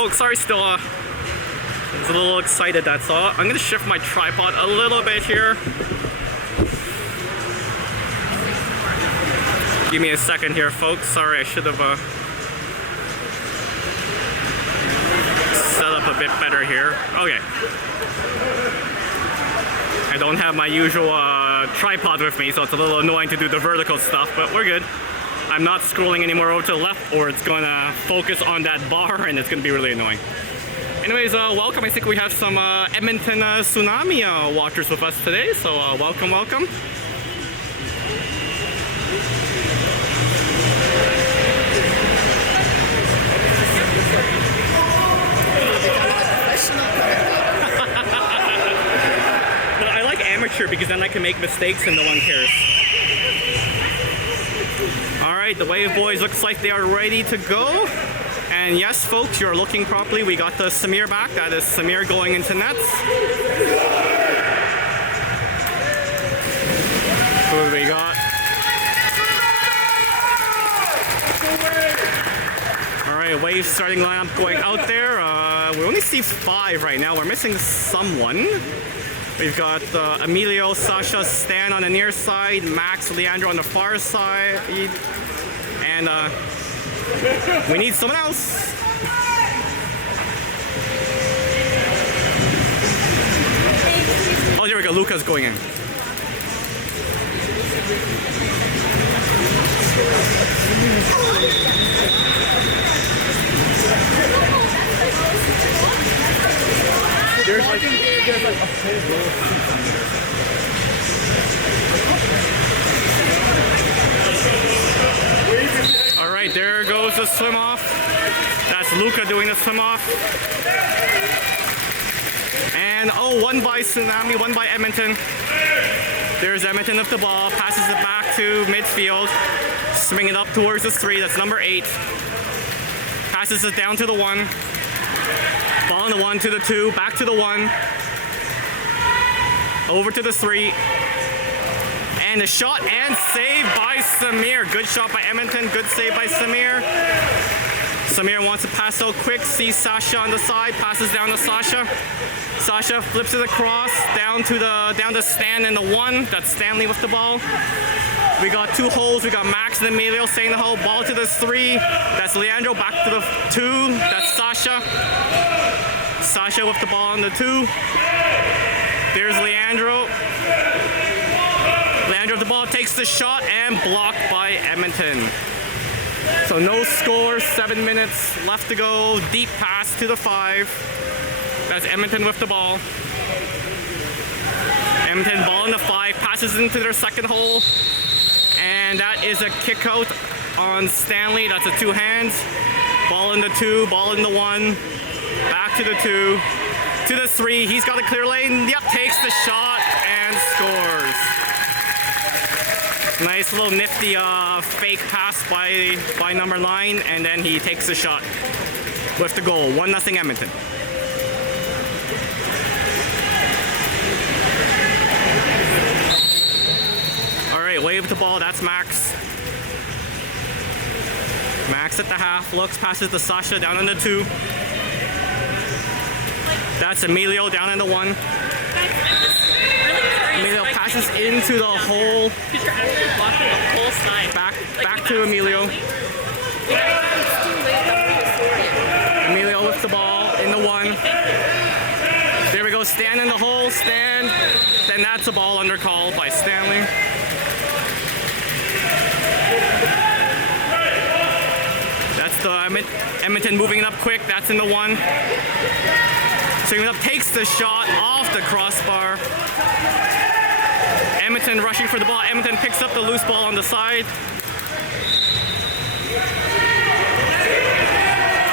folks, sorry, still I was a little excited, that's all. I'm gonna shift my tripod a little bit here. Give me a second here, folks. Sorry, I should have set up a bit better here. Okay. I don't have my usual tripod with me, so it's a little annoying to do the vertical stuff, but we're good. I'm not scrolling anymore over to the left, or it's gonna focus on that bar and it's gonna be really annoying. Anyways, welcome. I think we have some Edmonton Tsunami watchers with us today, so welcome, welcome. But I like amateur because then I can make mistakes and no one cares. Alright, the Wave Boys looks like they are ready to go. And yes, folks, you're looking properly. We got the Samir back. That is Samir going into nets. Who do we got? Alright, Wave starting lineup going out there. We only see 5 right now. We're missing someone. We've got Emilio, Sasha, Stan on the near side, Max, Leandro on the far side, and we need someone else. Oh, there we go. Luca's going in. There's like a whole row of seats on there. All right, there goes the swim off. That's Luca doing the swim off. And oh, one by Tsunami, one by Edmonton. There's Edmonton with the ball, passes it back to midfield, swing it up towards the 3. That's number 8. Passes it down to the 1. Ball on the 1 to the 2, back to the 1. Over to the 3. And a shot and save by Samir. Good shot by Edmonton, good save by Samir. Samir wants to pass out quick, sees Sasha on the side, passes down to Sasha. Sasha flips it across, down to Stan in the 1. That's Stanley with the ball. We got 2 holes. We got Max and Emilio staying in the hole. Ball to the 3. That's Leandro. Back to the 2. That's Sasha. Sasha with the ball on the 2. There's Leandro. Leandro with the ball takes the shot and blocked by Edmonton. So no score. 7 minutes left to go. Deep pass to the 5. That's Edmonton with the ball. Edmonton ball in the 5. Passes into their second hole. And that is a kick out on Stanley. That's a 2 hands. Ball in the 2, ball in the 1. Back to the 2, to the 3. He's got a clear lane. Yep, takes the shot and scores. Nice little nifty fake pass by number 9, and then he takes the shot with the goal. 1-0 Edmonton. Wave the ball, that's Max. Max at the half, looks, passes to Sasha down in the 2. That's Emilio down in the 1. Emilio passes into the hole. Back to Emilio. Emilio with the ball in the 1. There we go, Stan in the hole, Stan. Then that's a ball under call by Stanley. That's the Edmonton moving it up quick. That's in the 1. Swinging up, takes the shot off the crossbar. Edmonton rushing for the ball. Edmonton picks up the loose ball on the side.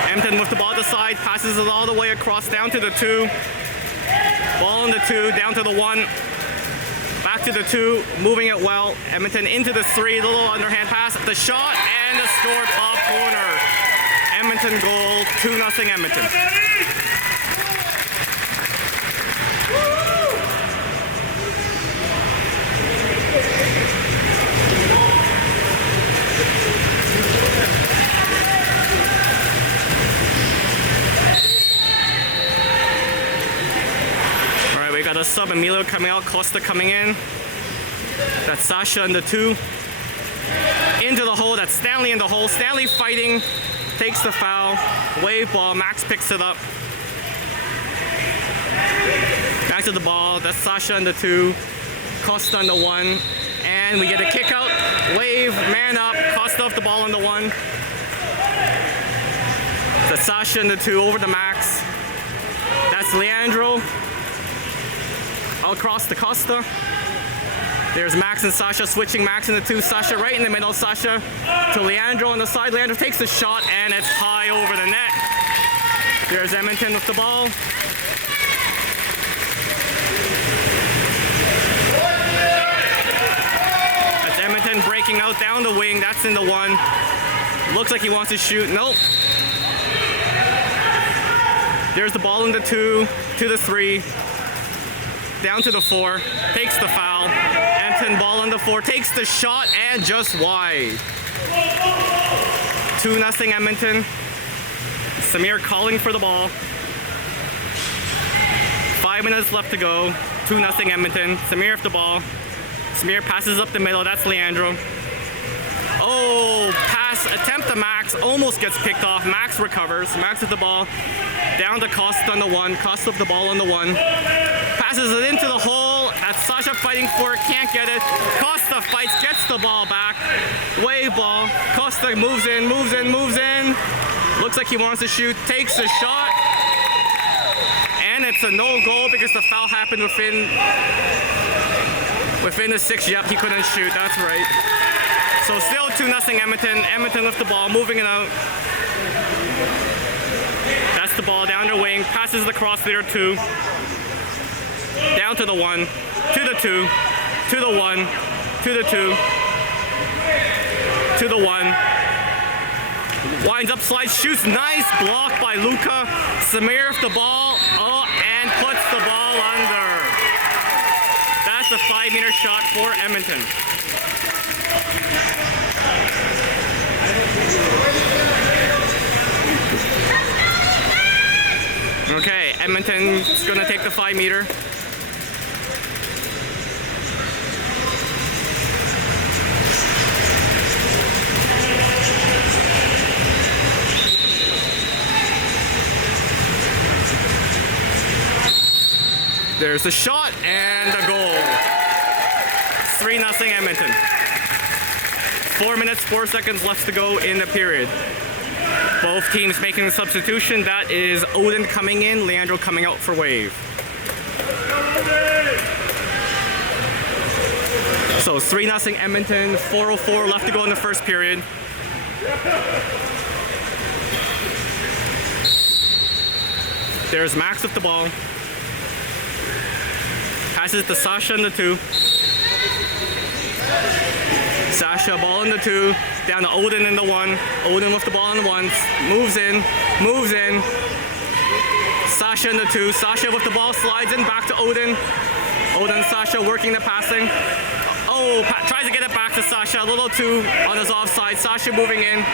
Edmonton with the ball at the side, passes it all the way across down to the 2. Ball in the 2, down to the 1. Back to the 2, moving it well. Edmonton into the 3, little underhand pass. The shot and the score, top corner. Edmonton goal, 2-0 Edmonton. got a sub Emilio coming out, Costa coming in. That's Sasha in the 2. Into the hole, that's Stanley in the hole. Stanley fighting, takes the foul. Wave ball, Max picks it up. Back to the ball, that's Sasha in the 2. Costa on the 1. And we get a kick out. Wave, man up, Costa off the ball on the 1. That's Sasha in the 2 over to Max. That's Leandro. Across to Costa. There's Max and Sasha switching. Max in the 2. Sasha right in the middle. Sasha to Leandro on the side. Leandro takes the shot and it's high over the net. There's Edmonton with the ball. That's Edmonton breaking out down the wing. That's in the 1. Looks like he wants to shoot. Nope. There's the ball in the 2 to the 3. Down to the 4, takes the foul. Edmonton ball on the 4, takes the shot and just wide. 2-0 Edmonton. Samir calling for the ball. 5 minutes left to go. 2-0 Edmonton. Samir with the ball. Samir passes up the middle. That's Leandro. Oh, pass attempt to Max. Almost gets picked off. Max recovers. Max with the ball. Down to Costa on the 1. Costa with the ball on the 1. Passes it into the hole. That's Sasha fighting for it. Can't get it. Costa fights. Gets the ball back. Wave ball. Costa moves in. Moves in. Moves in. Looks like he wants to shoot. Takes the shot. And it's a no goal because the foul happened within the 6. Yep, he couldn't shoot. That's right. So still 2-0 Edmonton. Edmonton with the ball, moving it out. That's the ball down the wing. Passes the cross leader 2. Down to the 1. To the 2. To the 1. To the 2. To the 1. Winds up, slides, shoots. Nice block by Luka. Samir with the ball. Oh, and puts the ball under. That's a 5-meter shot for Edmonton. Okay, Edmonton's gonna take the 5-meter. There's the shot and the goal. 3-0 Edmonton. 4 minutes, 4 seconds left to go in the period. Both teams making a substitution. That is Odin coming in, Leandro coming out for Wave. So 3-0 Edmonton, 4:04 left to go in the first period. There's Max with the ball. Passes to Sasha in the 2. Sasha, ball in the 2. Down to Odin in the 1. Odin with the ball in the 1. Moves in. Moves in. Sasha in the 2. Sasha with the ball. Slides in. Back to Odin. Odin and Sasha working the passing. Oh, tries to get it back to Sasha. A little 2 on his offside. Sasha moving in.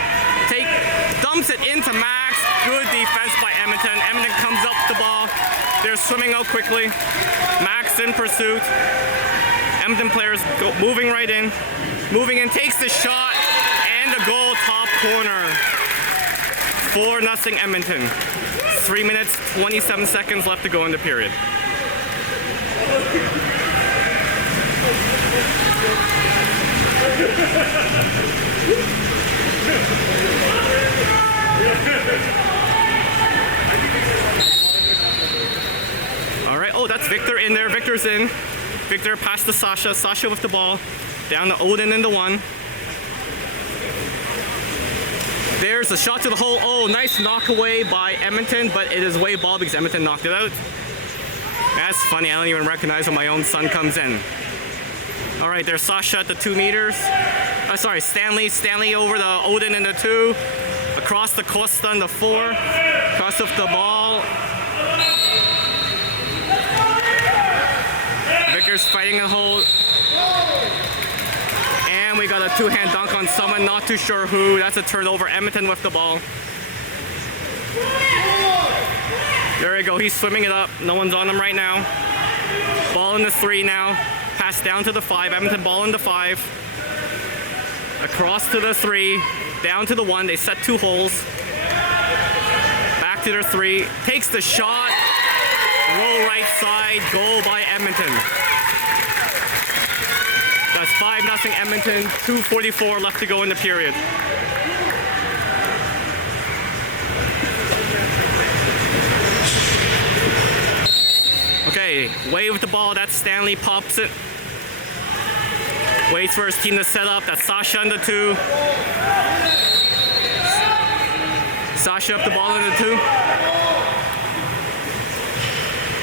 Dumps it into Max. Good defense by Edmonton. Edmonton comes up with the ball. They're swimming out quickly. Max in pursuit. Edmonton players moving right in. Moving in, takes the shot, and the goal, top corner. 4-0 Edmonton. 3 minutes, 27 seconds left to go in the period. All right, oh, that's Victor in there. Victor's in. Victor passed to Sasha. Sasha with the ball. Down to Odin in the 1. There's a shot to the hole. Oh, nice knock away by Edmonton, but it is way ball because Edmonton knocked it out. That's funny. I don't even recognize when my own son comes in. All right, there's Sasha at the 2 meters. Sorry, Stanley. Stanley over the Odin in the 2. Across the Costa in the 4. Across with the ball. Vickers fighting a hold. And we got a 2-hand dunk on someone, not too sure who. That's a turnover. Edmonton with the ball. There we go. He's swimming it up. No one's on him right now. Ball in the 3 now. Pass down to the 5. Edmonton ball in the 5. Across to the 3. Down to the 1. They set 2 holes. Back to their 3. Takes the shot. Low right side. Goal by Edmonton. That's 5-0 Edmonton. 2:44 left to go in the period. Okay, Wave with the ball. That's Stanley, pops it. Waits for his team to set up. That's Sasha in the 2. Sasha up the ball in the 2.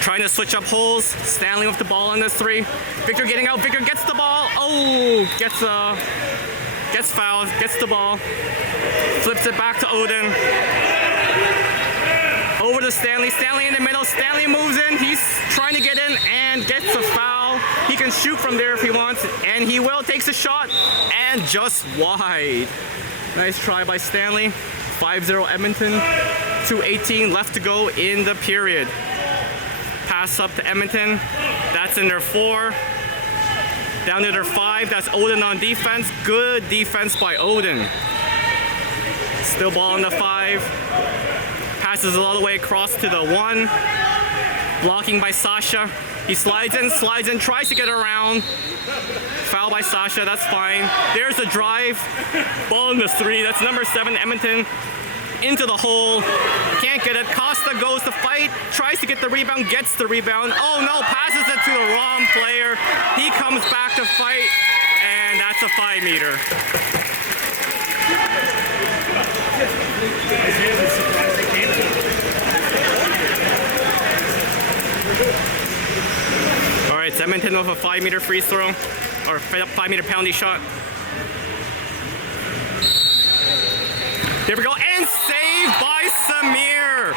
Trying to switch up holes. Stanley with the ball in the 3. Victor getting out. Victor gets the ball. Oh, gets fouled. Gets the ball. Flips it back to Odin. Over to Stanley. Stanley in the middle. Stanley moves in. He's trying to get in and gets a foul. He can shoot from there if he wants, and he will. Takes a shot and just wide. Nice try by Stanley. 5-0 Edmonton. 2:18 left to go in the period. Pass up to Edmonton. That's in their 4. Down to their 5. That's Odin on defense. Good defense by Odin. Still ball in the 5. Passes it all the way across to the 1. Blocking by Sasha. He slides in, tries to get around. Foul by Sasha, that's fine. There's the drive. Ball in the 3. That's number 7, Edmonton. Into the hole. Can't get it. Costa goes to fight. Tries to get the rebound. Gets the rebound. Oh no, passes it to the wrong player. He comes back to fight. And that's a 5-meter. All right, it's Edmonton with a 5-meter free throw, or 5-meter penalty shot. There we go, and saved by Samir.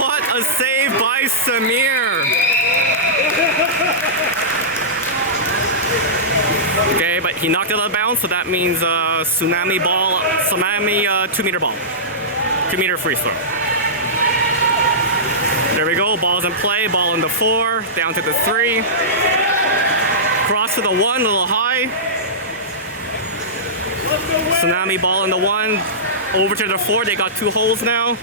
What a save by Samir. Okay, but he knocked it out of bounds, so that means Tsunami 2-meter ball. 2-meter free throw. There we go, ball's in play, ball in the 4, down to the 3. Cross to the 1, a little high. Tsunami ball in the 1, over to the 4, they got 2 holes now.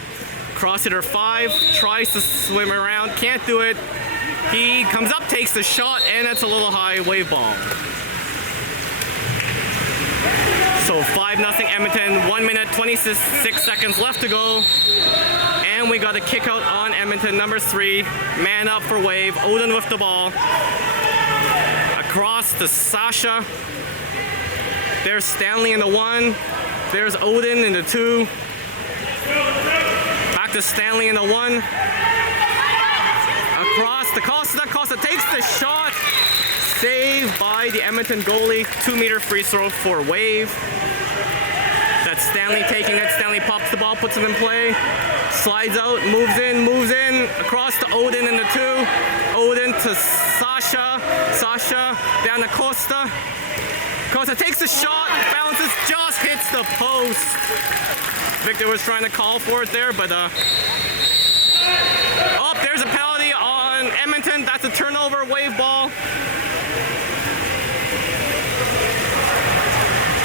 Cross to their 5, tries to swim around, can't do it. He comes up, takes the shot, and it's a little high, wave ball. So 5-0 Edmonton, 1 minute, 26 seconds left to go. And we got a kick out on Edmonton, number 3. Man up for Wave. Odin with the ball. Across to Sasha. There's Stanley in the 1. There's Odin in the 2. Back to Stanley in the 1. Across to Costa. Costa takes the shot. Saved by the Edmonton goalie. 2-meter free throw for Wave. That's Stanley taking it. Stanley pops the ball, puts it in play. Slides out, moves in. Across to Odin in the 2. Odin to Sasha. Sasha down to Costa. Costa takes the shot, bounces, just hits the post. Victor was trying to call for it there, but oh, there's a penalty on Edmonton. That's a turnover, wave ball.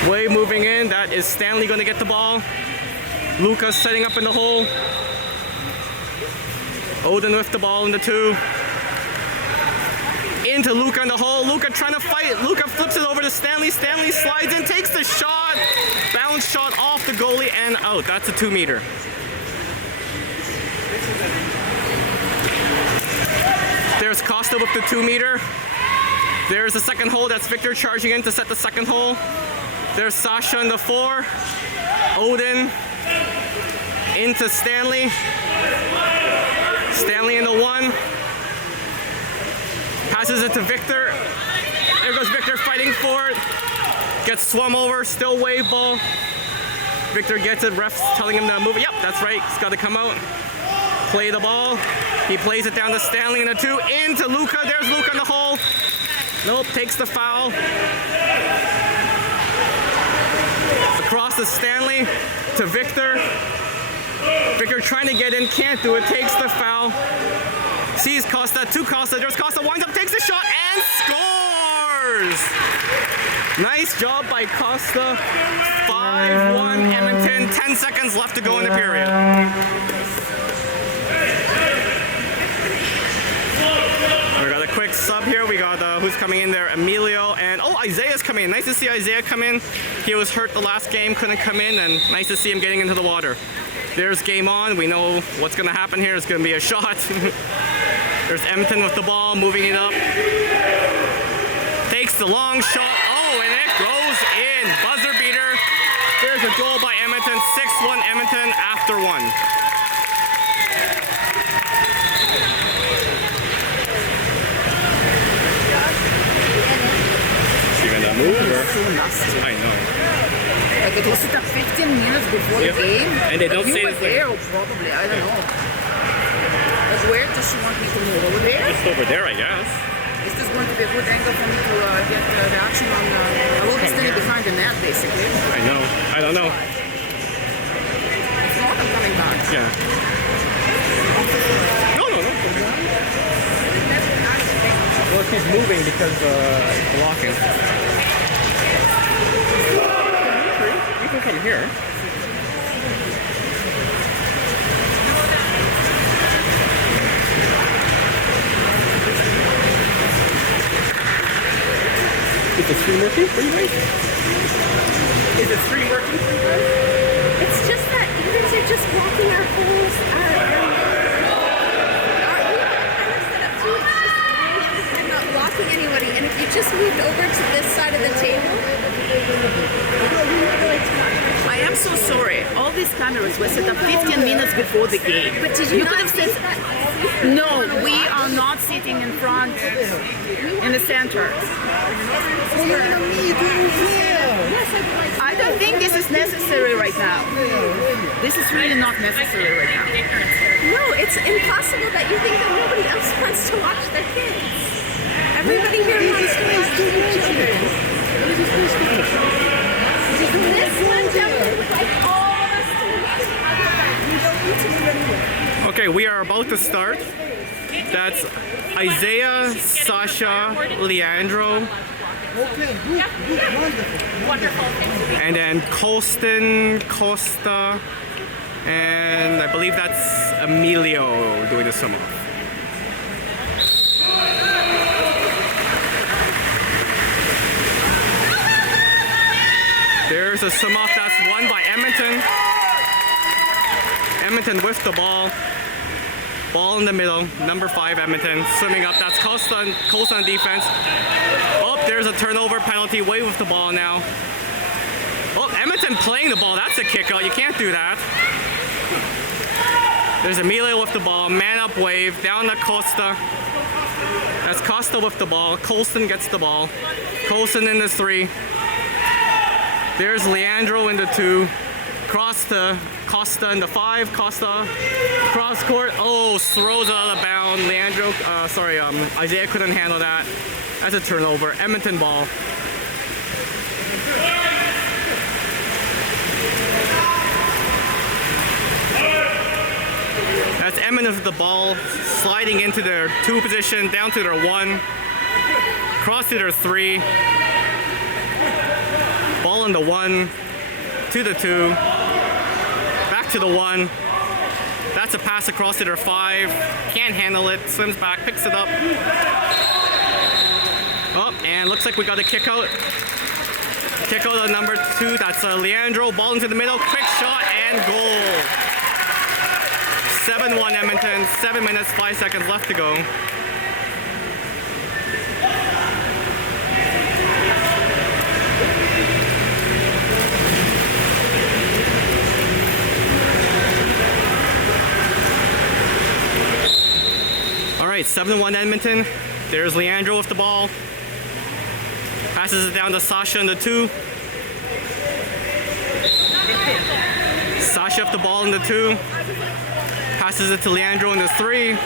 Wave moving in. That is Stanley going to get the ball. Lucas setting up in the hole. Odin with the ball in the 2. Into Luca in the hole. Luca trying to fight. Luca flips it over to Stanley. Stanley slides in, takes the shot. Bounce shot off the goalie and out. That's a 2-meter. There's Costa with the 2-meter. There's the second hole. That's Victor charging in to set the second hole. There's Sasha in the 4. Odin into Stanley. Stanley in the 1. Passes it to Victor. There goes Victor fighting for it. Gets swum over. Still wave ball. Victor gets it. Ref's telling him to move it. Yep, that's right. He's got to come out. Play the ball. He plays it down to Stanley in the 2. Into Luca. There's Luca in the hole. Nope, takes the foul. Across to Stanley, to Victor. Victor trying to get in, can't do it, takes the foul. Sees Costa to Costa. There's Costa. Winds up, takes the shot, and scores! Nice job by Costa. 5-1 Edmonton. 10 seconds left to go in the period. We got a quick sub here. We got who's coming in there? Emilio and Isaiah's coming in. Nice to see Isaiah come in. He was hurt the last game, couldn't come in, and nice to see him getting into the water. There's game on. We know what's going to happen here. It's going to be a shot. There's Edmonton with the ball, moving it up. Takes the long shot. Oh, and it goes in. Buzzer beater. There's a goal by Edmonton. 6-1 Edmonton after one. You're gonna move or? So nasty. I know. Like it was set up 15 minutes before the game. And they don't you say were this there, probably. I don't know. But where does she want me to move? Over there? Just over there, I guess. Is this going to be a good angle for me to get the action on? I will be standing behind the net, basically. I know. I don't know. If not, I'm coming back. Yeah. No. Well, she's moving because it's blocking. You can come here. Is the screen working for you guys? Is the screen working for you guys? It's just that you guys are just blocking our holes. I'm not blocking anybody. And if you just moved over to this side of the table, I am so sorry. All these cameras were set up 15 minutes before the game. but did you could not have see said, that? no, we are not sitting in front, in the center. I don't think this is necessary right now. This is really not necessary right now. No, it's impossible that you think that nobody else wants to watch their kids. Everybody here wants to watch their children. This one jumped like all the students. You don't need to move anywhere. Okay, we are about to start. That's Isaiah, Sasha, Leandro. Wonderful. And then Colston, Costa, and I believe that's Emilio doing the sum off. There's a sum off that's won by Edmonton. Edmonton with the ball. Ball in the middle, number 5 Edmonton, swimming up, that's Costa on defense. Oh, there's a turnover penalty, Wave with the ball now. Oh, Edmonton playing the ball, that's a kick out, you can't do that. There's Emilio with the ball, man up Wave, down to Costa. That's Costa with the ball, Colston gets the ball. Colston in the 3. There's Leandro in the 2. Cross to Costa in the 5. Costa cross court. Oh, throws it out of bounds. Leandro, Isaiah couldn't handle that. That's a turnover. Edmonton ball. That's Edmonton with the ball, sliding into their 2 position, down to their 1. Cross to their 3. Ball in the 1. To the 2. To the 1. That's a pass across to their 5. Can't handle it. Swims back, picks it up. Oh, and looks like we got a kick out. Kick out on number 2. That's Leandro. Ball into the middle. Quick shot and goal. 7-1 Edmonton. 7 minutes, 5 seconds left to go. All right, 7-1 Edmonton. There's Leandro with the ball. Passes it down to Sasha in the 2. Sasha up the ball in the 2. Passes it to Leandro in the 3.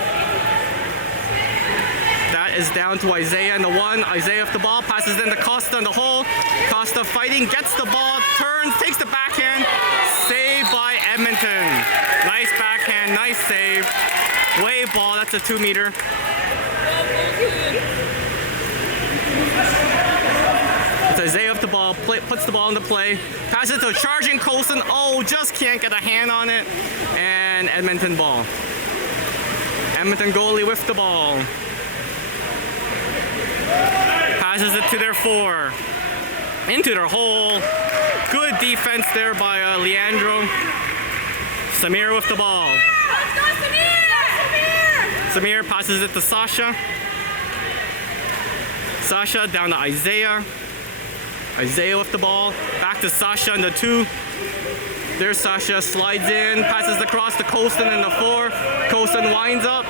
That is down to Isaiah in the 1. Isaiah up the ball. Passes it into Costa in the hole. Costa fighting, gets the ball, turns, takes the backhand. Saved by Edmonton. Nice backhand, nice save. Wave ball, that's a 2 meter. It's Isaiah with the ball, puts the ball into play, passes to charging Colson. Oh, just can't get a hand on it. And Edmonton ball. Edmonton goalie with the ball. Passes it to their 4. Into their hole. Good defense there by Leandro. Samir with the ball. Let's go, Samir! Samir passes it to Sasha. Sasha down to Isaiah. Isaiah with the ball. Back to Sasha in the 2. There's Sasha, slides in, passes across to Colston in the 4. Colston winds up,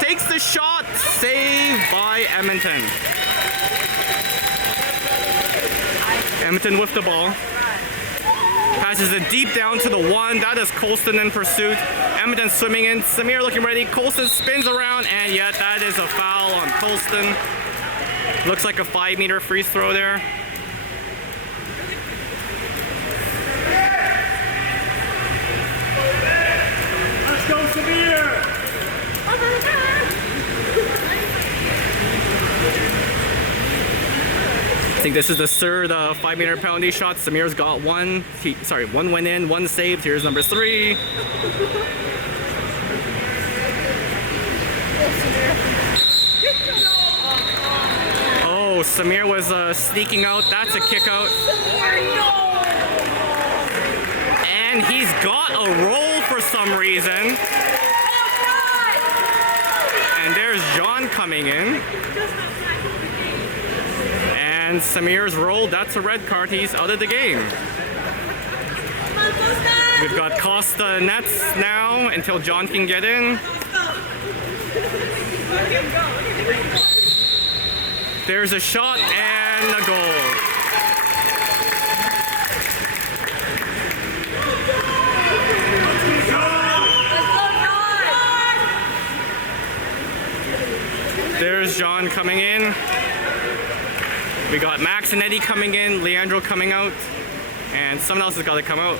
takes the shot. Saved by Edmonton. Edmonton with the ball. Passes it deep down to the 1. That is Colston in pursuit. Edmonton swimming in. Samir looking ready. Colston spins around, and yet that is a foul on Colston. Looks like a 5 meter free throw there. Let's go, Samir! I think this is the third 5 meter penalty shot. Samir's got 1. One went in, 1 saved. Here's number 3. Oh, Samir was sneaking out. That's a kick out. And he's got a roll for some reason. And there's John coming in. And Samir's rolled. That's a red card. He's out of the game. We've got Costa nets now until John can get in. There's a shot and a goal. There's John coming in. We got Max and Eddie coming in, Leandro coming out, and someone else has got to come out.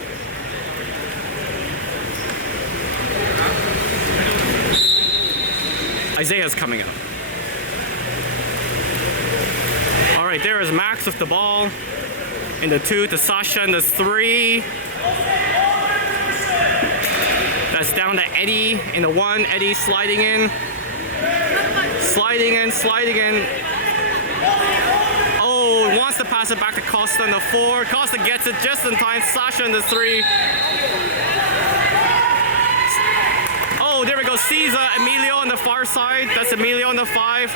Isaiah's coming out. All right, there is Max with the ball in the 2 to Sasha in the 3. That's down to Eddie in the 1. Eddie sliding in. Sliding in. Oh, wants to pass it back to Costa in the 4. Costa gets it just in time. Sasha in the 3. Oh, there we go. Caesar, Emilio on the far side. That's Emilio on the 5.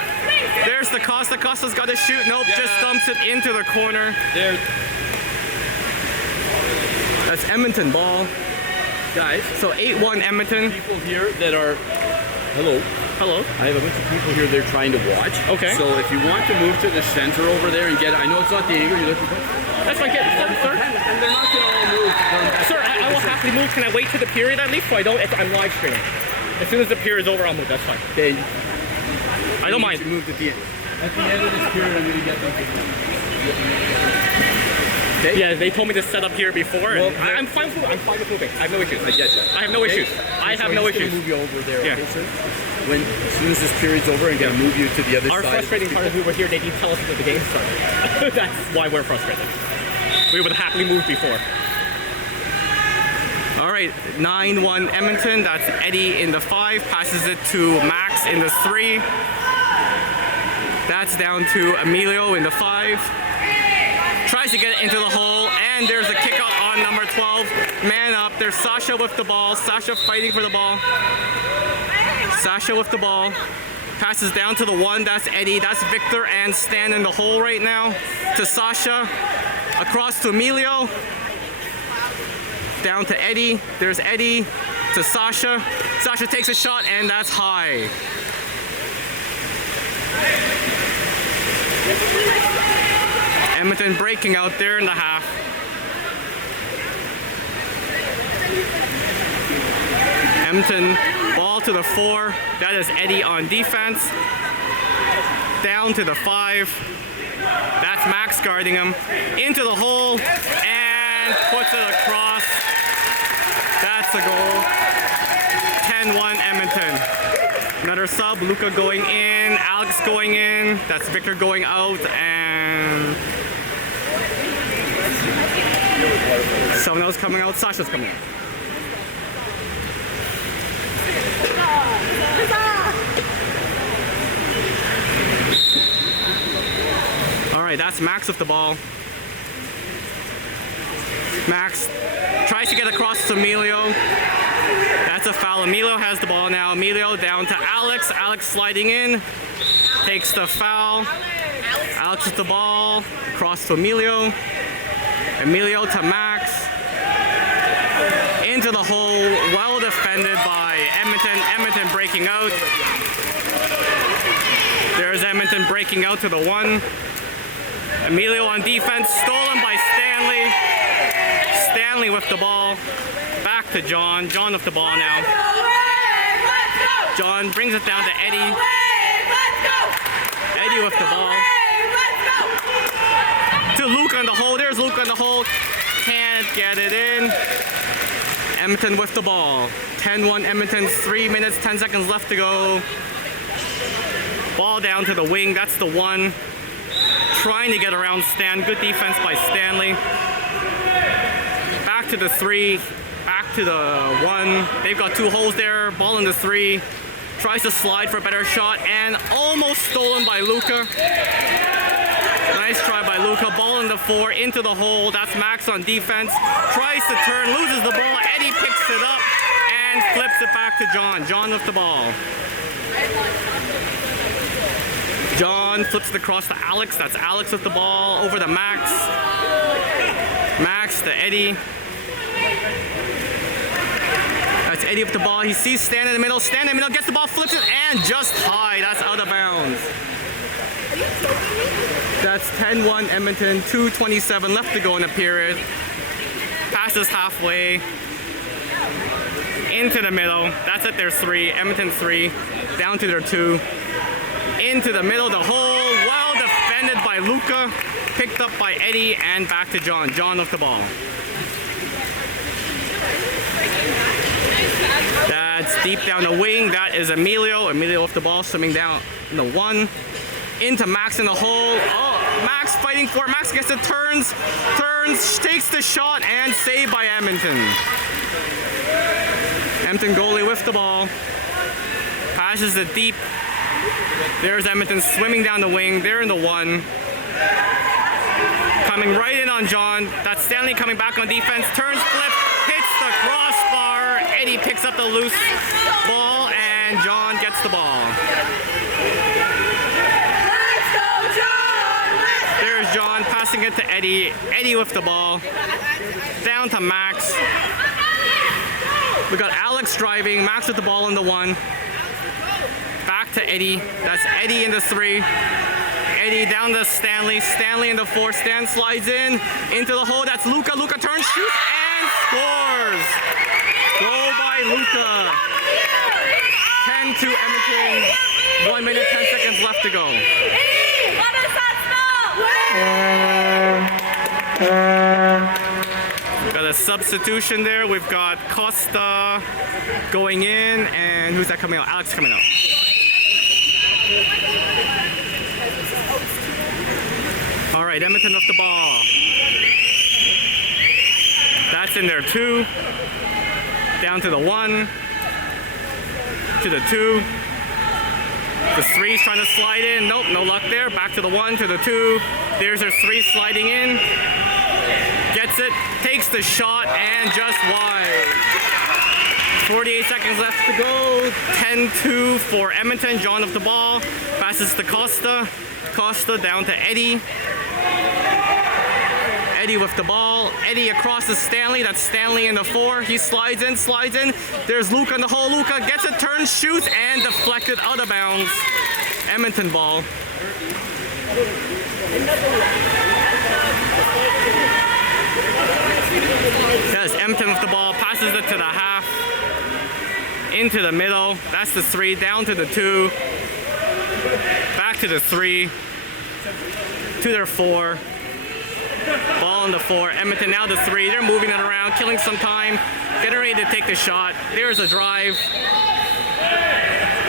There's the Costa. Costa's got to shoot. Nope, just dumps it into the corner. There. That's Edmonton ball. Guys, So 8-1 Edmonton. people here that are... Hello. Hello. I have a bunch of people here they're trying to watch. Okay. So if you want to move to the center over there and get it, I know it's not the angle you're looking for. That's my kid. Sir, And they're not going to all move from that. sir, I will happily move. Can I wait till the period at least so I don't? I'm live streaming. As soon as the period's over, I'll move. That's fine. Okay. I don't mind. You moved at the end. At the end of this period, I'm going to get them. Okay? Yeah, they told me to set up here before. And Well, I'm fine with moving. I'm fine with moving. I have no issues. I get you. I have no issues. I have no I'm just issues. gonna move you over there, Yeah. okay, sir? As soon as this period's over, I'm going to move you to the other Our side. frustrating part is we were here. They didn't tell us that the game started. That's why we're frustrated. We would happily move before. All right, 9-1 Edmonton. That's Eddie in the 5. Passes it to Max in the 3. That's down to Emilio in the 5. Tries to get it into the hole, and there's a kick out on number 12. Man up. There's Sasha with the ball. Sasha fighting for the ball. Sasha with the ball. Passes down to the 1. That's Eddie. That's Victor and Stan in the hole right now. To Sasha. Across to Emilio. Down to Eddie. There's Eddie. To Sasha. Sasha takes a shot, and that's high. Edmonton breaking out there in the half. Edmonton ball to the 4. That is Eddie on defense. Down to the 5. That's Max guarding him. Into the hole and puts it across. That's a goal. 10-1 Edmonton. Another sub, Luca going in, Alex going in, that's Victor going out, and someone else coming out, Sasha's coming out. Alright, that's Max with the ball. Max tries to get across to Emilio. That's a foul. Emilio has the ball now. Emilio down to Alex. Alex sliding in. Takes the foul. Alex with the ball. Across to Emilio. Emilio to Max. Into the hole. Well defended by Edmonton. Edmonton breaking out. There's Edmonton breaking out to the 1. Emilio on defense. Stolen by Stanley. Stanley with the ball. Back to John. John with the ball now. John brings it down to Eddie. Eddie with the ball. To Luke on the hole. There's Luke on the hole. Can't get it in. Edmonton with the ball. 10-1 Edmonton. 3 minutes, 10 seconds left to go. Ball down to the wing. That's the 1. Trying to get around Stan. Good defense by Stanley. Back to the 3. Back to the 1. They've got 2 holes there. Ball in the 3. Tries to slide for a better shot and almost stolen by Luca. Nice try by Luca. Ball in the 4. Into the hole. That's Max on defense. Tries to turn. Loses the ball. Eddie picks it up and flips it back to John. John with the ball. John flips it across to Alex. That's Alex with the ball. Over to Max. Max to Eddie. That's Eddie with the ball. He sees Stan in the middle. Stan in the middle. Gets the ball. Flips it. And just high. That's out of bounds. That's 10-1 Edmonton. 2:27 left to go in the period. Passes halfway. Into the middle. That's at their 3. Edmonton 3. Down to their 2. Into the middle of the hole. Well defended by Luca. Picked up by Eddie and back to John. John with the ball. That's deep down the wing. That is Emilio. Emilio with the ball. Swimming down in the 1. Into Max in the hole. Oh, Max fighting for it. Max gets it. Turns. Takes the shot and saved by Edmonton. Edmonton goalie with the ball. Passes it deep. There's Edmonton swimming down the wing. They're in the 1. Coming right in on John. That's Stanley coming back on defense. Turns, flip, hits the crossbar. Eddie picks up the loose ball and John gets the ball. There's John passing it to Eddie. Eddie with the ball. Down to Max. We got Alex driving. Max with the ball in the 1. Back to Eddie. That's Eddie in the 3. Eddie down to Stanley. Stanley in the 4. Stan slides in. Into the hole. That's Luca. Luca turns, shoots, and scores. Goal by Luca. 10-2 Edmonton. 1 minute, 10 seconds left to go. Got a substitution there. We've got Costa going in. And who's that coming out? Alex coming out. All right, Edmonton with the ball. That's in there 2. Down to the 1. To the 2. The 3's trying to slide in. Nope, no luck there. Back to the 1, to the 2. There's their 3 sliding in. Gets it, takes the shot, and just wide. 48 seconds left to go. 10-2 for Edmonton. John with the ball. Passes to Costa. Costa down to Eddie. Eddie with the ball. Eddie across to Stanley. That's Stanley in the 4. He slides in. There's Luca in the hole. Luca gets it, turns, shoots, and deflected out of bounds. Edmonton ball. There's Edmonton with the ball. Passes it to the half. Into the middle. That's the 3. Down to the 2. Back to the 3. To their 4. Ball in the 4. Edmonton now the 3. They're moving it around, killing some time, getting ready to take the shot. There's a drive.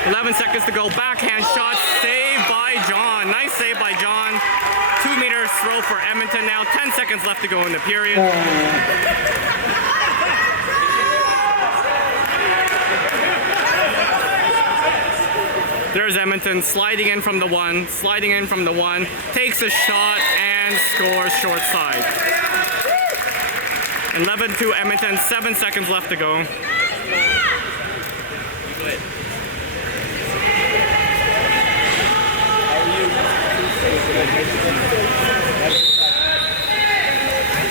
11 seconds to go. Backhand shot, saved by John. Nice save by John. 2 meters throw for Edmonton now. 10 seconds left to go in the period. There's Edmonton sliding in from the one, takes a shot and scores short side. 11-2 Edmonton, 7 seconds left to go.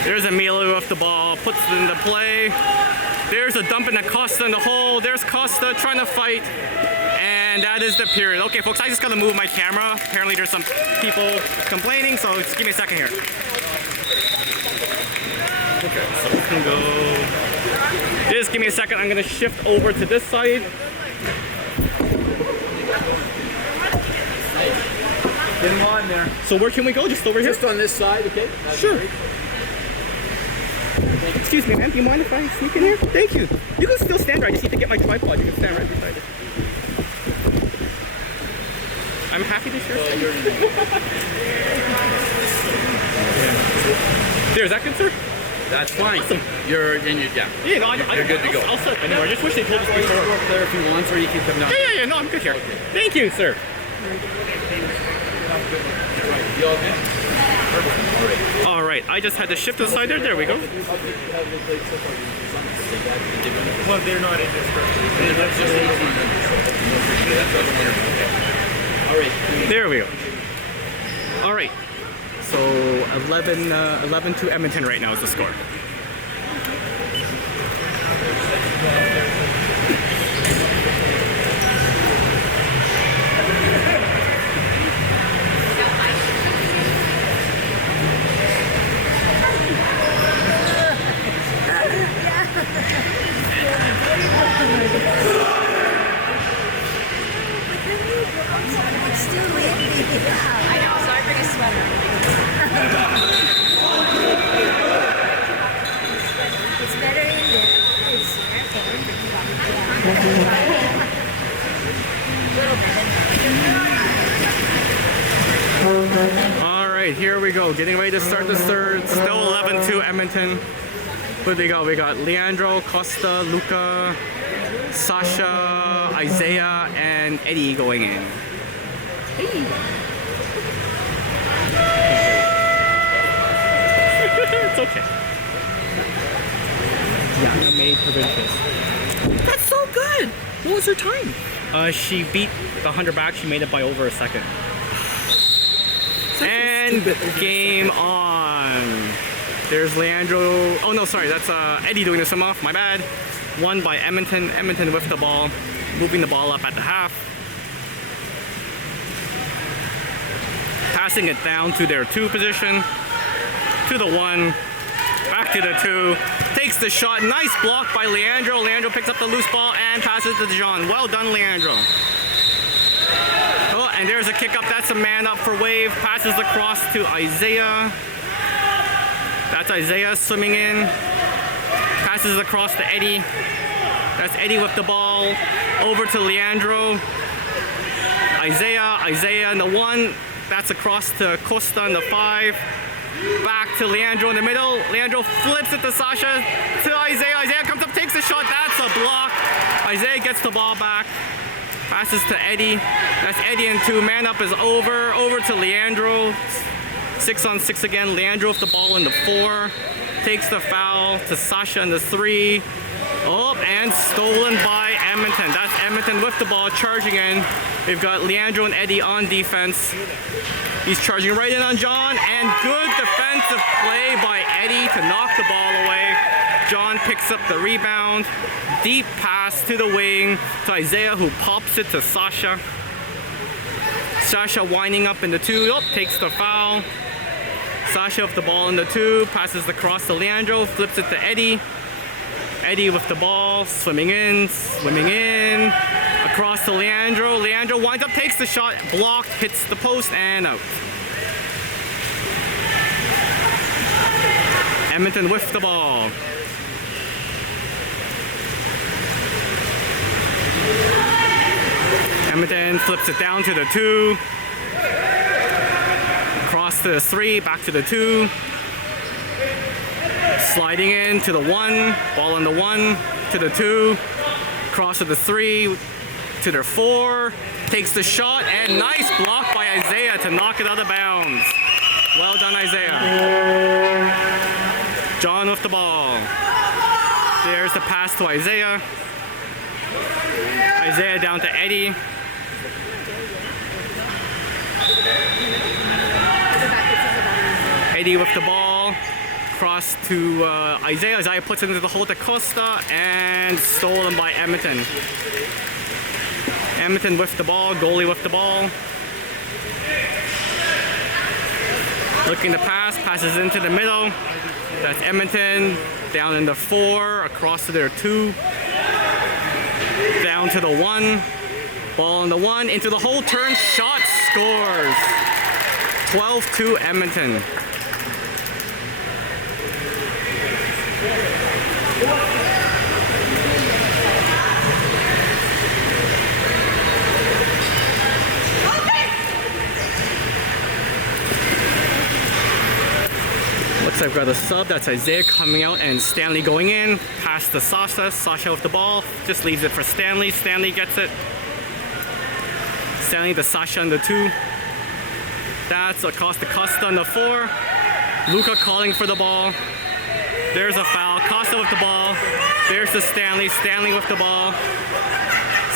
There's Emilio with the ball, puts it into play. There's a dump in the Costa in the hole. There's Costa trying to fight. And that is the period. Okay, folks, I just gotta move my camera. Apparently there's some people complaining, so just give me a second here. Okay, so we can go. Just give me a second. I'm gonna shift over to this side. Get him on there. So where can we go? Just over here? Just on this side, okay? Sure. Excuse me, ma'am. Do you mind if I sneak in here? Thank you. You can still stand right. I just need to get my tripod. You can stand right beside it. I'm happy to share. There, is that good, sir? That's fine. Awesome. You're good to go. I'll set up anywhere. I just wish they told us before. Up there if you want, or you can come down. Yeah. No, I'm good here. Okay. Thank you, sir. You all good? All right. I just had to shift to the side there. There we go. Well, they're not in this group. All right. There we go. All right. So 11-2 Edmonton right now is the score. I know, so I bring a sweater. It's better in there. All right, here we go. Getting ready to start the third. Still 11-2 Edmonton. Who do we got? We got Leandro, Costa, Luca, Sasha, Isaiah, and Eddie going in. It's okay. Yeah, made provincials. That's so good. What was her time? She beat the 100 back. She made it by over a second. And game on. There's Leandro. Oh no, sorry, that's Eddie doing the sum off. My bad. Won by Edmonton. Edmonton with the ball, moving the ball up at the half. Passing it down to their 2 position, to the 1, back to the 2, takes the shot, nice block by Leandro. Leandro picks up the loose ball and passes to John. Well done, Leandro. Oh, and there's a kick up, that's a man up for Wave, passes across to Isaiah. That's Isaiah swimming in, passes across to Eddie. That's Eddie with the ball, over to Leandro. Isaiah in the 1. That's across to Costa in the 5. Back to Leandro in the middle. Leandro flips it to Sasha, to Isaiah. Isaiah comes up, takes the shot. That's a block. Isaiah gets the ball back. Passes to Eddie. That's Eddie in 2. Man up is over. Over to Leandro. 6-on-6 again. Leandro with the ball in the 4. Takes the foul to Sasha in the 3. Oh, and stolen by Edmonton. That's Edmonton with the ball, charging in. We've got Leandro and Eddie on defense. He's charging right in on John, and good defensive play by Eddie to knock the ball away. John picks up the rebound. Deep pass to the wing to Isaiah, who pops it to Sasha. Sasha winding up in the 2. Oh, takes the foul. Sasha with the ball in the 2. Passes the cross to Leandro. Flips it to Eddie. Eddie with the ball, swimming in, across to Leandro. Leandro winds up, takes the shot, blocked, hits the post, and out. Edmonton with the ball. Edmonton flips it down to the 2. Cross to the 3, back to the 2. Sliding in to the 1, ball on the 1, to the 2. Cross to the 3, to their 4. Takes the shot, and nice block by Isaiah to knock it out of bounds. Well done, Isaiah. John with the ball. There's the pass to Isaiah. Isaiah down to Eddie. Eddie with the ball. Cross to Isaiah. Isaiah puts it into the hole to Costa, and stolen by Edmonton. Edmonton with the ball. Goalie with the ball. Looking to pass. Passes into the middle. That's Edmonton. Down in the 4. Across to their 2. Down to the 1. Ball on the 1. Into the hole. Turn. Shot. Scores. 12-2 Edmonton. Looks like we've got a sub. That's Isaiah coming out and Stanley going in. Pass to Sasha. Sasha with the ball. Just leaves it for Stanley. Stanley gets it. Stanley to Sasha on the 2. That's across to Costa on the 4. Luka calling for the ball. There's a foul. Costa with the ball. There's the Stanley. Stanley with the ball.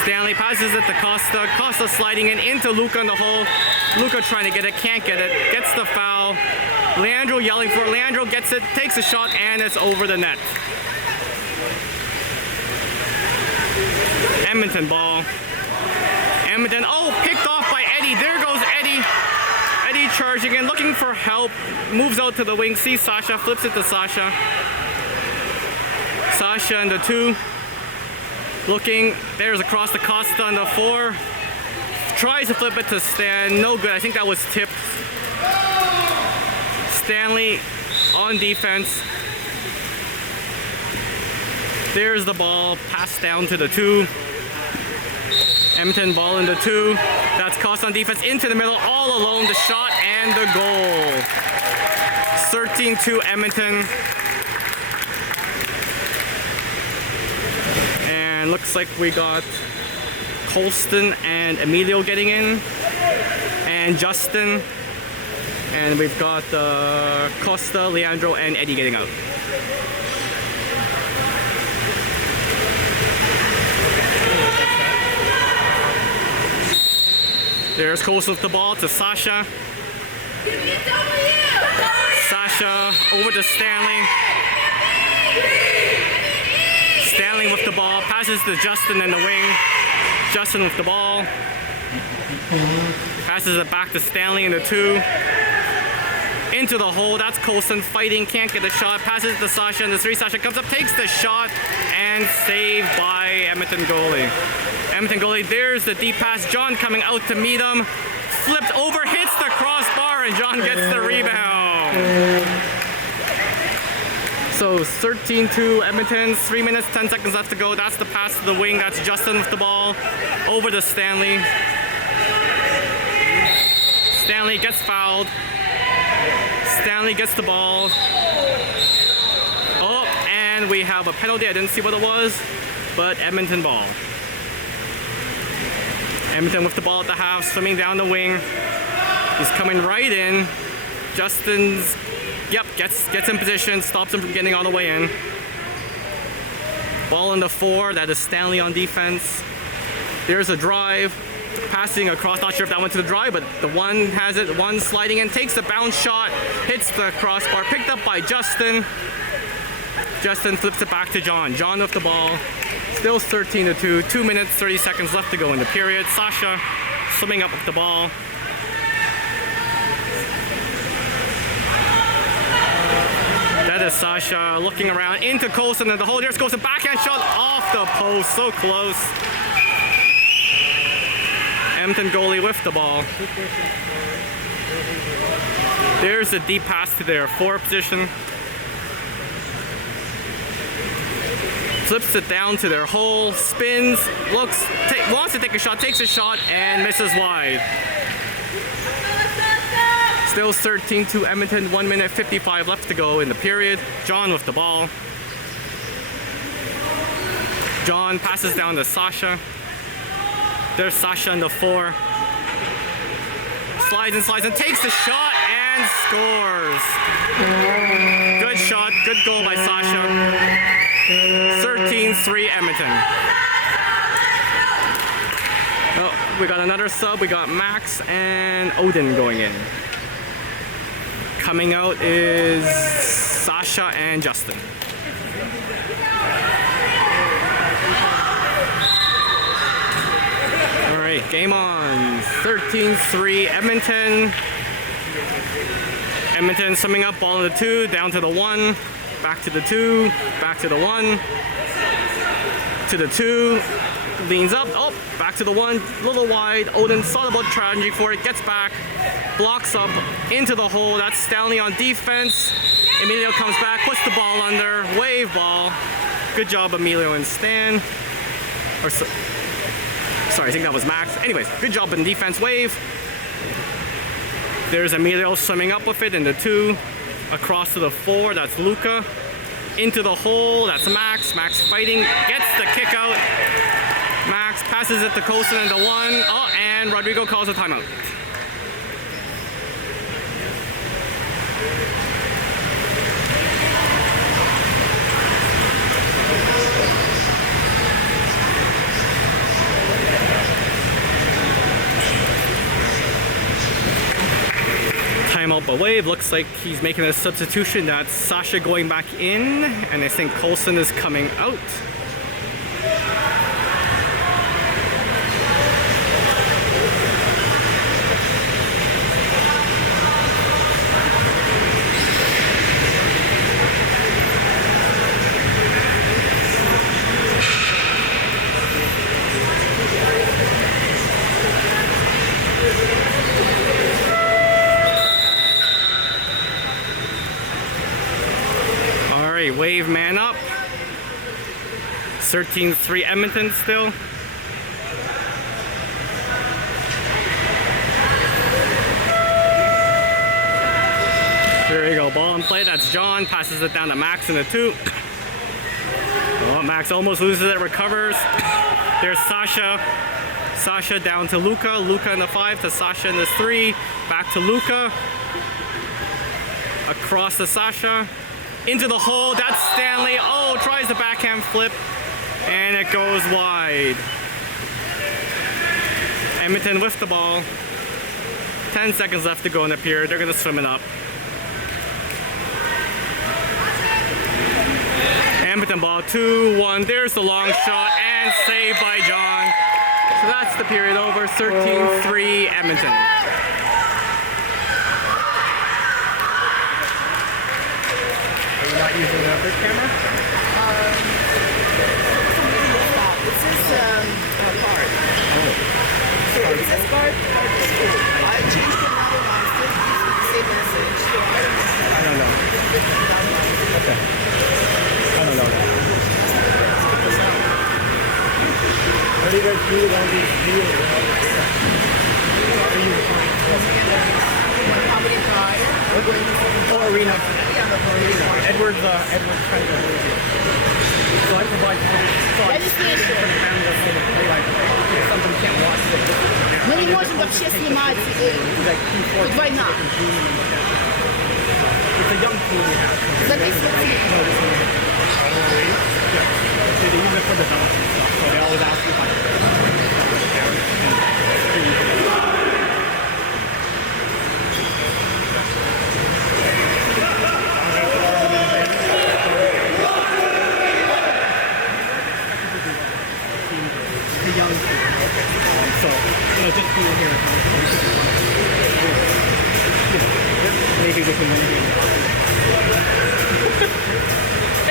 Stanley passes it to Costa. Costa sliding into Luka in the hole. Luka trying to get it. Can't get it. Gets the foul. Leandro yelling for it. Leandro gets it. Takes a shot, and it's over the net. Edmonton ball. Edmonton. Oh, picked off by Eddie. There goes Eddie. Eddie charging in, looking for help. Moves out to the wing. Sees Sasha. Flips it to Sasha. Sasha in the 2. Looking. There's across the Costa on the 4. Tries to flip it to Stan. No good. I think that was tipped. Stanley on defense. There's the ball. Pass down to the 2. Edmonton ball in the 2. That's Costa on defense into the middle. All alone. The shot and the goal. 13-2 Edmonton. And looks like we got Colston and Emilio getting in. And Justin. And we've got Costa, Leandro, and Eddie getting out. There's Costa with the ball to Sasha. Sasha over to Stanley. Stanley with the ball. Passes to Justin in the wing. Justin with the ball. Passes it back to Stanley in the 2. Into the hole. That's Colson fighting. Can't get a shot. Passes to Sasha in the 3. Sasha comes up, takes the shot, and saved by Edmonton goalie. Edmonton goalie. There's the deep pass. John coming out to meet him. Flipped over, hits the crossbar, and John gets the rebound. So 13-2 Edmonton. 3 minutes, 10 seconds left to go. That's the pass to the wing. That's Justin with the ball. Over to Stanley. Stanley gets fouled. Stanley gets the ball. Oh, and we have a penalty. I didn't see what it was, but Edmonton ball. Edmonton with the ball at the half, swimming down the wing. He's coming right in. Justin's, gets in position, stops him from getting all the way in. Ball in the 4, that is Stanley on defense. There's a drive. Passing across, not sure if that went to the drive, but the 1 has it. 1 sliding in, takes the bounce shot, hits the crossbar, picked up by Justin. Justin flips it back to John. John with the ball. Still 13-2. 2 minutes, 30 seconds left to go in the period. Sasha swimming up with the ball. That is Sasha looking around into Colson in the hole. There's Colson, backhand shot off the post, so close. Edmonton goalie with the ball. There's a deep pass to their 4 position. Slips it down to their hole, spins, looks, wants to take a shot, takes a shot, and misses wide. Still 13-2 Edmonton, 1 minute 55 left to go in the period. John with the ball. John passes down to Sasha. There's Sasha on the 4. Slides and takes the shot and scores. Good shot, good goal by Sasha. 13-3 Edmonton. Oh, we got another sub. We got Max and Odin going in. Coming out is Sasha and Justin. All right, game on. 13-3 Edmonton. Edmonton summing up, ball in the 2, down to the 1, back to the 2, back to the 1, to the 2, leans up, oh, back to the 1, a little wide. Odin saw the ball tragedy for it, gets back, blocks up into the hole. That's Stanley on defense. Emilio comes back, puts the ball under, wave ball. Good job, Emilio and Stan. Sorry, I think that was Max. Anyways, good job in defense, wave. There's Emilio swimming up with it in the 2. Across to the 4, that's Luca. Into the hole, that's Max. Max fighting, gets the kick out. Max passes it to Coulson in the 1. Oh, and Rodrigo calls a timeout. Timeout by Wave. Looks like he's making a substitution. That's Sasha going back in, and I think Coulson is coming out. Wave man up. 13-3 Edmonton still. There you go, ball in play. That's John. Passes it down to Max in the 2. Oh, Max almost loses it, recovers. There's Sasha. Sasha down to Luca. Luca in the 5 to Sasha in the 3. Back to Luca. Across to Sasha. Into the hole, that's Stanley. Oh, tries the backhand flip, and it goes wide. Edmonton with the ball. 10 seconds left to go in the period. They're gonna swim it up. Edmonton ball, 2-1. There's the long shot, and saved by John. So that's the period over, 13-3 Edmonton. Not using the third camera? This is card. So it says card to school. I changed to another one, still gives me the same message. So I don't know. Okay. I don't know. What do you guys do with all these videos? What are you Comedy card. Oh, arena. Edward's trying to so I provide Registration. for the family that's going to play like if somebody can't watch it. Мы не можем вообще снимать двойна. It's a young team we have. Записывать. So they use it for development stuff. So they always ask you about young people. So, just being here. Maybe we can win here.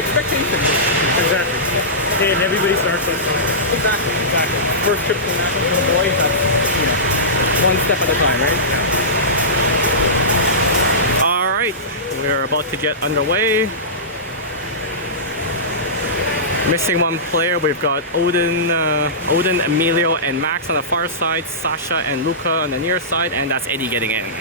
Expectations. Exactly. Okay, and everybody starts with exactly. First trip to the national boys, that's, one step at a time, right? Yeah. All right, we're about to get underway. Missing one player. We've got Odin, Emilio, and Max on the far side. Sasha and Luca on the near side, and that's Eddie getting in.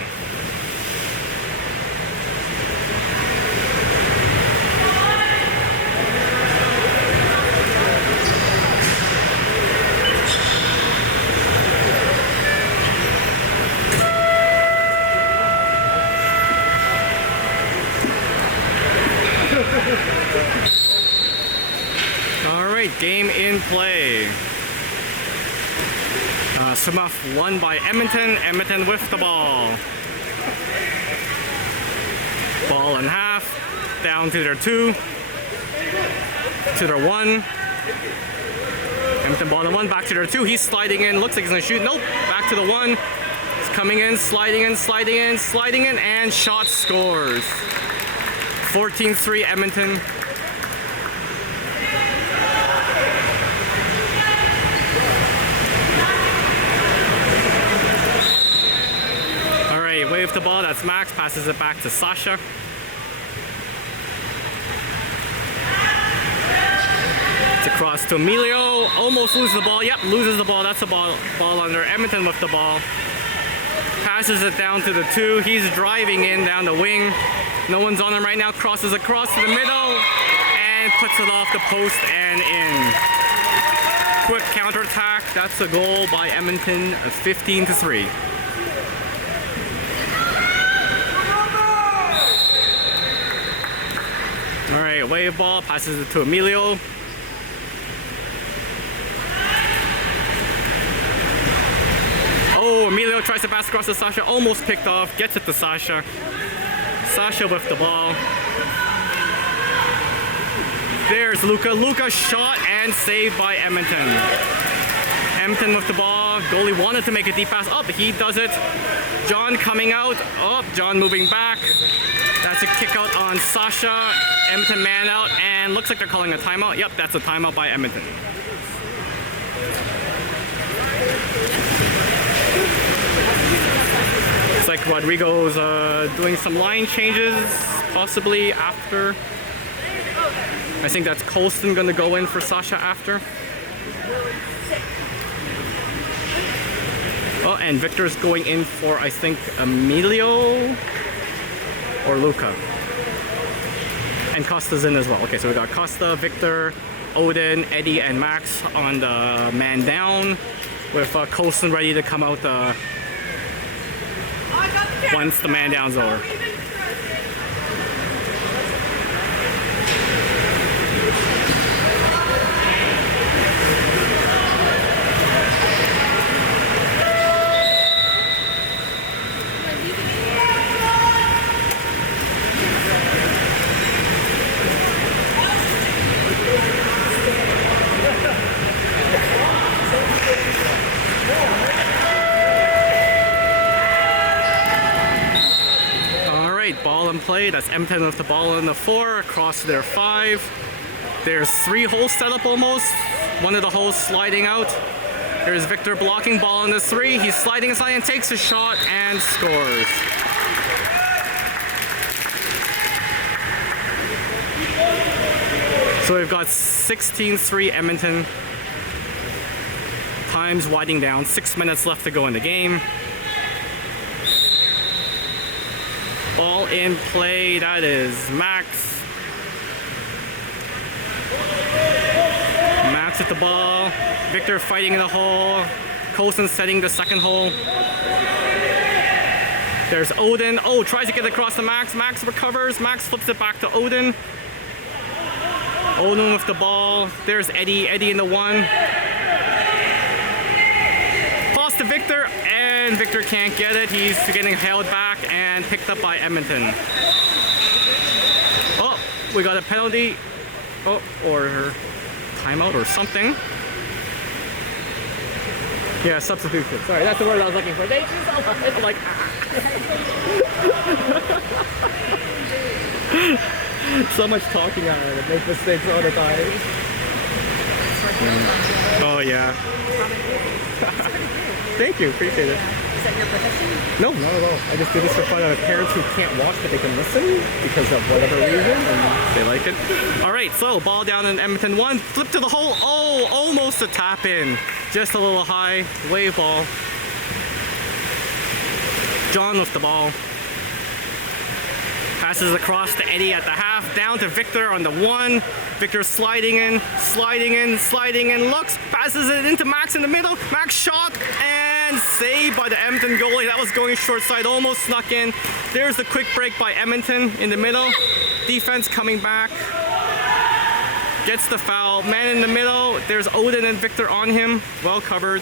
Game in play. Sumath won by Edmonton. Edmonton with the ball. Ball in half. Down to their 2. To their 1. Edmonton ball in 1. Back to their 2. He's sliding in. Looks like he's going to shoot. Nope. Back to the 1. He's coming in. Sliding in. Sliding in. Sliding in. And shot scores. 14-3 Edmonton. Wave the ball, that's Max, passes it back to Sasha. It's across to Emilio, almost loses the ball, yep, loses the ball, that's a ball under. Edmonton with the ball. Passes it down to the 2, he's driving in down the wing. No one's on him right now, crosses across to the middle, and puts it off the post and in. Quick counterattack, that's a goal by Edmonton, 15-3. Alright, wave ball, passes it to Emilio. Oh, Emilio tries to pass across to Sasha, almost picked off, gets it to Sasha. Sasha with the ball. There's Luca. Luca shot and saved by Edmonton. Edmonton with the ball. Goalie wanted to make a deep pass. Oh, he does it. John coming out. Oh, John moving back. That's a kick out on Sasha. Edmonton man out, and looks like they're calling a timeout. Yep, that's a timeout by Edmonton. It's like Rodrigo's doing some line changes, possibly after. I think that's Colston gonna go in for Sasha after. Oh, and Victor's going in for, I think, Emilio or Luca. And Costa's in as well. Okay, so we got Costa, Victor, Odin, Eddie, and Max on the man down, with Colston ready to come out once the man down's over. Ball in play, that's Edmonton with the ball in the 4, across to their 5. There's 3 holes set up almost. One of the holes sliding out. There's Victor blocking, ball in the 3. He's sliding inside and takes a shot and scores. So we've got 16-3 Edmonton. Time's winding down, 6 minutes left to go in the game. Ball in play, that is Max. Max at the ball. Victor fighting in the hole. Colson setting the second hole. There's Odin. Oh, tries to get across to Max. Max recovers. Max flips it back to Odin. Odin with the ball. There's Eddie. Eddie in the 1. Pass to Victor, and Victor can't get it. He's getting held back and picked up by Edmonton. Oh, we got a penalty. Oh, or timeout or something. Yeah, substitution. Sorry, that's the word I was looking for. Thank you so much. I'm like, so much talking on it. Make mistakes all the time. Oh yeah. Thank you, appreciate it. Is that your profession? No, not at all. I just do this for fun. I have parents who can't watch, but they can listen because of whatever reason, and They like it. All right, so ball down in Edmonton 1. Flip to the hole. Oh, almost a tap in. Just a little high. Wave ball. John with the ball. Passes across to Eddie at the half. Down to Victor on the 1. Victor sliding in, sliding in, sliding in. Looks, passes it into Max in the middle. Max shot and saved by the Edmonton goalie. That was going short side, almost snuck in. There's the quick break by Edmonton in the middle. Defense coming back. Gets the foul. Man in the middle. There's Odin and Victor on him. Well covered.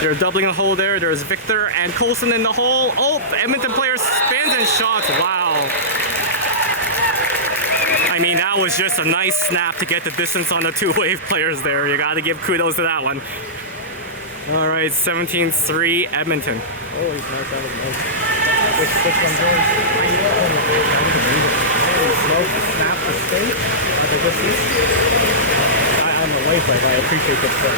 They're doubling a hole there. There's Victor and Coulson in the hole. Oh, Edmonton player spins and shots. Wow. I mean, that was just a nice snap to get the distance on the two wave players there. You got to give kudos to that one. All right, 17-3 Edmonton. oh, he's nice. That was nice. Which one's yours? Slow to snap the state. I'm a wave player, but I appreciate this stuff.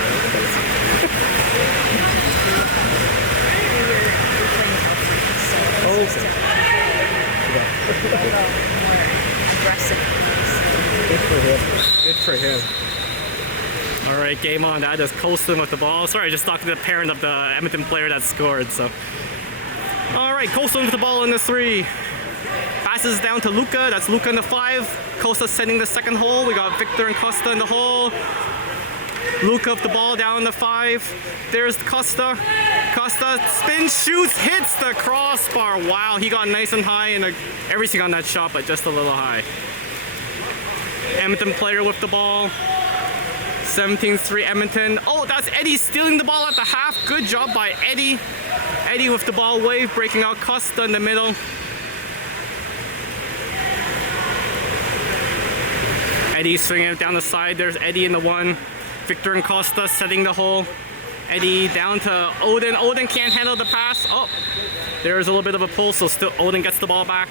Okay. Aggressive. Good for him. Good for him. All right, game on. That is Coulson with the ball. Sorry, I just talked to the parent of the Edmonton player that scored. So, all right, Coulson with the ball in the 3. Passes down to Luca. That's Luca in the 5. Costa sending the second hole. We got Victor and Costa in the hole. Luca with the ball down in the 5. There's Costa. Costa spins, shoots, hits the crossbar. Wow, he got nice and high and everything on that shot, but just a little high. Edmonton player with the ball. 17-3 Edmonton. Oh, that's Eddie stealing the ball at the half. Good job by Eddie. Eddie with the ball wave, breaking out Costa in the middle. Eddie swinging it down the side. There's Eddie in the 1. Victor and Costa setting the hole. Eddie down to Odin. Odin can't handle the pass. Oh, there's a little bit of a pull, so still Odin gets the ball back.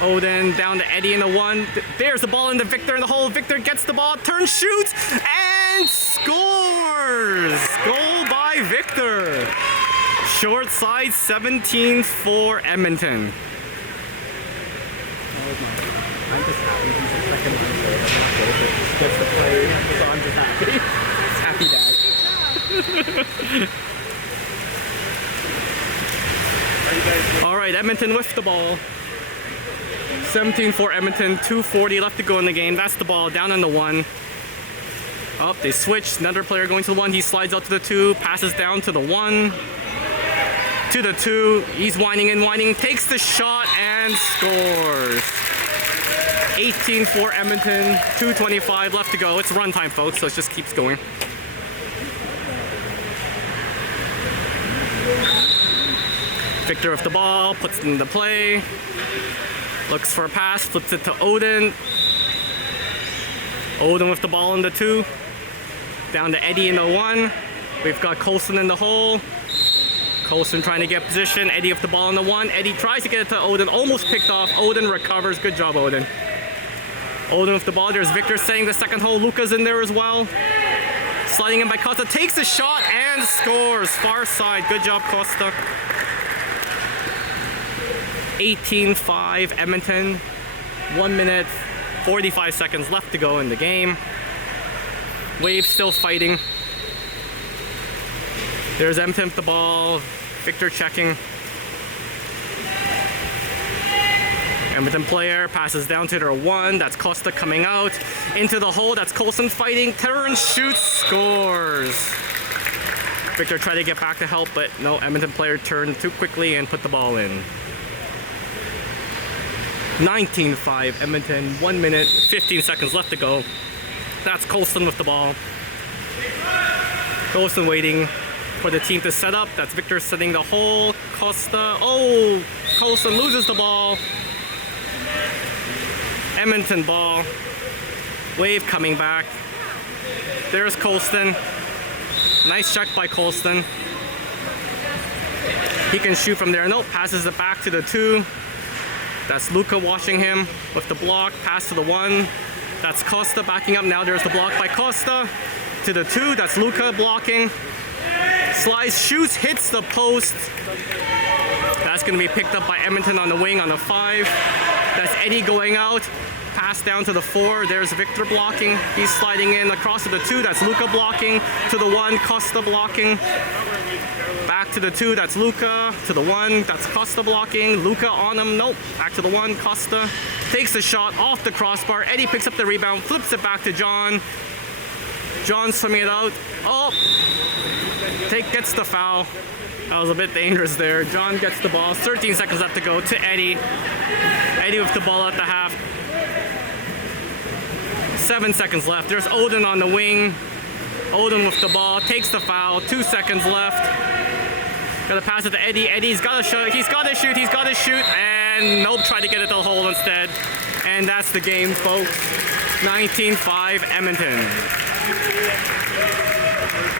Odin down to Eddie in the 1. There's the ball into Victor in the hole. Victor gets the ball, turns, shoots, and scores! Goal by Victor. Short side, 17-4 Edmonton. I'm just happy he's a second line player. I'm not good, but he gets to play, so I'm just happy. Happy dad. All right, Edmonton with the ball. 17-4 Edmonton, 2:40 left to go in the game. That's the ball down in the 1. Oh, they switched. Another player going to the 1. He slides out to the 2, passes down to the 1, to the 2. He's winding and winding, takes the shot and scores. 18-4 Edmonton, 2:25 left to go. It's run time, folks, so it just keeps going. Victor with the ball, puts it into play. Looks for a pass, flips it to Odin. Odin with the ball in the 2. Down to Eddie in the 1. We've got Coulson in the hole. Coulson trying to get position. Eddie with the ball in the 1. Eddie tries to get it to Odin, almost picked off. Odin recovers. Good job, Odin. Odin with the ball. There's Victor setting the second hole. Luca's in there as well. Sliding in by Costa. Takes the shot and scores. Far side. Good job, Costa. 18-5 Edmonton. 1 minute, 45 seconds left to go in the game. Waves still fighting. There's Edmonton with the ball. Victor checking. Edmonton player passes down to their 1. That's Costa coming out. Into the hole. That's Coulson fighting. Turns, shoots, scores. Victor tried to get back to help, but no, Edmonton player turned too quickly and put the ball in. 19-5 Edmonton, 1 minute, 15 seconds left to go. That's Coulson with the ball. Coulson waiting for the team to set up. That's Victor setting the hole. Costa, oh, Coulson loses the ball. Edmonton ball. Wave coming back. There's Coulson. Nice check by Coulson. He can shoot from there. Nope, passes it back to the 2. That's Luca watching him with the block. Pass to the 1. That's Costa backing up. Now there's the block by Costa. To the 2. That's Luca blocking. Slice, shoots, hits the post. That's going to be picked up by Edmonton on the wing on the 5. That's Eddie going out. Pass down to the 4. There's Victor blocking. He's sliding in across to the 2. That's Luca blocking. To the 1, Costa blocking. Back to the 2. That's Luca. To the 1. That's Costa blocking. Luca on him. Nope. Back to the 1. Costa takes the shot off the crossbar. Eddie picks up the rebound. Flips it back to John. John swimming it out. Oh! Gets the foul. That was a bit dangerous there. John gets the ball. 13 seconds left to go to Eddie. Eddie with the ball at the half. 7 seconds left. There's Odin on the wing. Odin with the ball. Takes the foul. 2 seconds left. Gotta pass it to Eddie. Eddie's gotta shoot. He's gotta shoot. He's gotta shoot. And nope, tried to get it to the hole instead. And that's the game, folks. 19-5 Edmonton.